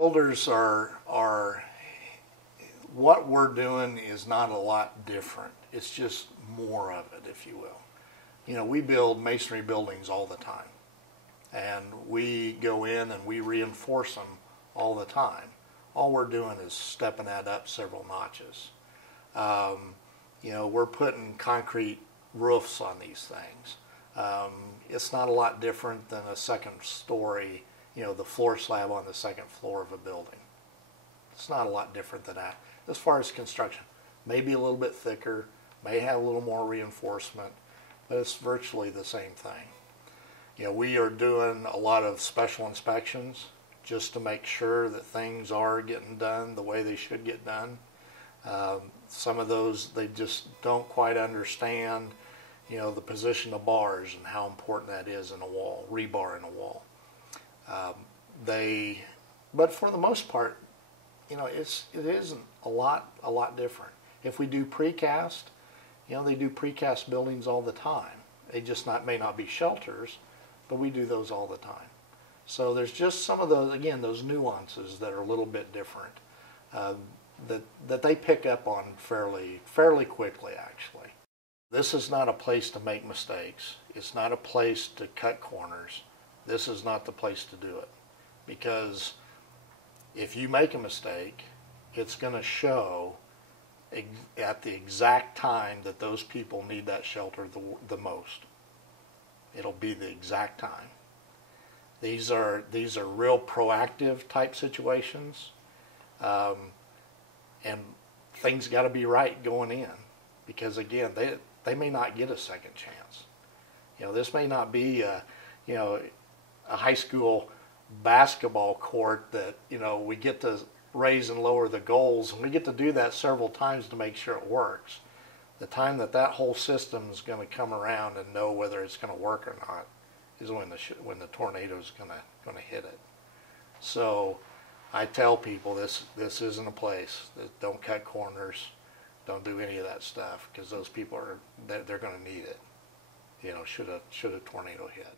Builders are what we're doing is not a lot different. It's just more of it, if you will. You know, we build masonry buildings all the time, and we go in and we reinforce them all the time. All we're doing is stepping that up several notches. You know, we're putting concrete roofs on these things. It's not a lot different than a second story, you know, the floor slab on the second floor of a building. It's not a lot different than that. As far as construction, maybe a little bit thicker, may have a little more reinforcement, but it's virtually the same thing. You know, we are doing a lot of special inspections just to make sure that things are getting done the way they should get done. Some of those, they just don't quite understand, you know, the position of bars and how important that is in a wall, rebar in a wall. But for the most part, you know, it isn't a lot different. If we do precast, you know, they do precast buildings all the time. They just may not be shelters, but we do those all the time. So there's just some of those, again, those nuances that are a little bit different that they pick up on fairly quickly, actually. This is not a place to make mistakes. It's not a place to cut corners. This is not the place to do it, because if you make a mistake, it's going to show at the exact time that those people need that shelter the most. It'll be the exact time. These are real proactive type situations, and things got to be right going in, because again, they may not get a second chance. You know, this may not be a high school basketball court that, you know, we get to raise and lower the goals, and we get to do that several times to make sure it works. The time that whole system is going to come around and know whether it's going to work or not is when the tornado is going to hit it. So I tell people this isn't a place that don't cut corners, don't do any of that stuff, because those people they're going to need it. You know, should a tornado hit.